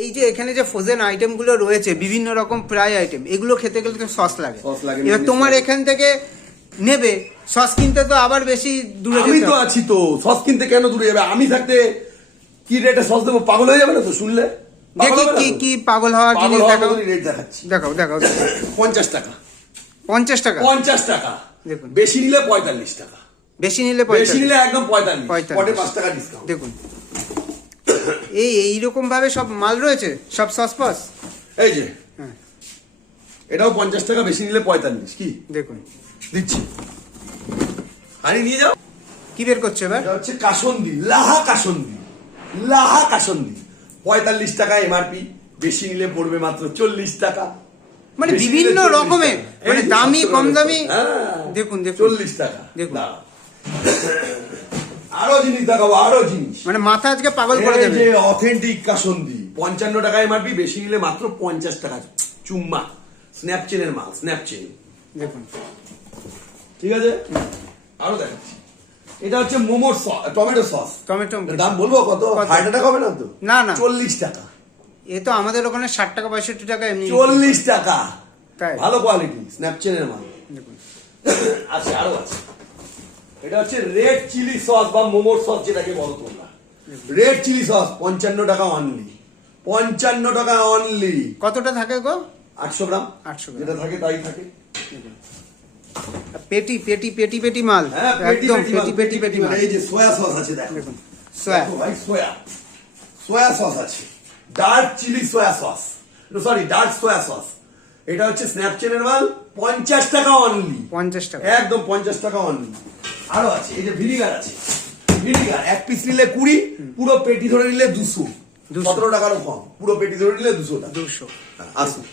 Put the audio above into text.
এই যে এখানে যে ফ্রোজেন আইটেম গুলো রয়েছে বিভিন্ন রকম ফ্রাই আইটেম, এগুলো খেতে গেলে তো সস লাগে। এবার তোমার এখান থেকে নেবে, সস কিনতে তো আবার বেশি দূরে যেতে হবে। আমি তো আছি তো, সস কিনতে কেন দূরে যাবে? আমি থাকতে কি রেটে সস দেবো? পাগল হয়ে যাবে না তো শুনলে? দেখি কি কি পাগল হওয়ার জিনিস দেখাও। রেট দেখাচ্ছি, দেখাও দেখাও। 50 টাকা। 50 টাকা? 50 টাকা। দেখুন, বেশি নিলে 45 টাকা। বেশি নিলে বেশি নিলে একদম 45। 5 টাকা ডিসকাউন্ট। দেখুন এইরকম ভাবে সব মাল রয়েছে, সব সস ফস। এই যে হ্যাঁ, এটাও 50 টাকা, বেশি নিলে 45। কি দেখুন দিচ্ছি, হানি নিয়ে যাও। কি বের করছে এবার? এটা হচ্ছে কাসন্দি, লাহা কাসন্দি, লাহা কাসন্দি। 45 টাকা এমআরপি, বেশি নিলে পড়বে মাত্র 40 টাকা। মানে বেশি বিভিন্ন নিলে 40 রকমের, টাকা। মানে এই দামি কম দামি। হ্যাঁ, দেখুন দেখুন 40 টাকা। দেখুন। দাঁড়াও। আরো জিনিস দেখাবো, আরো জিনিস। মানে মাথা আজকে পাগল করে এই দেবে। যে অথেন্টিক কাসন্দি, 55 টাকা এমআরপি, বেশি নিলে মাত্র 50 টাকা। চুম্মা, স্ন্যাপচেনের মাল, স্ন্যাপচেন। দেখুন ঠিক আছে, আরো দেখাচ্ছি। এটা হচ্ছে মোমোর সস, টমেটো সস। টমেটো দাম বলবো কত? হার্ট অ্যাটাক হবে না তো? না না, 40 টাকা। এ তো আমাদের ওখানে 60 টাকা 65 টাকা এমনি। 40 টাকা, তাই? ভালো কোয়ালিটি, স্ন্যাপচেনের মাল। দেখুন আচ্ছা, আরো আছে। এটা হচ্ছে রেড চিলি সস বা মোমোর সস, যেটাকে বলো তোমরা। রেড চিলি সস 55 টাকা অনলি। 55 টাকা অনলি। কতটা থাকে গো? 800 গ্রাম। 800 গ্রাম। যেটা থাকে তাই থাকে। পেটি পেটি পেটি পেটি মাল, হ্যাঁ, একদম পেটি পেটি পেটি মাল। এই যে সোয়া সস আছে, দেখো। দেখুন সোয়া, দেখো ভাই, সোয়া সস আছে, dark chilli soya sauce, sorry dark soya sauce. এটা হচ্ছে স্ন্যাপচেনের মাল, 50 টাকা অনলি। 50 টাকা একদম 50 টাকা অনলি। আরো আছে, এই যে ভিনিগার আছে। ভিনিগার এক পিস নিলে 20, পুরো পেটি ধরে নিলে 200। 17 টাকারও কম, পুরো পেটি ধরে নিলে 200 টাকা। 200। আসুন।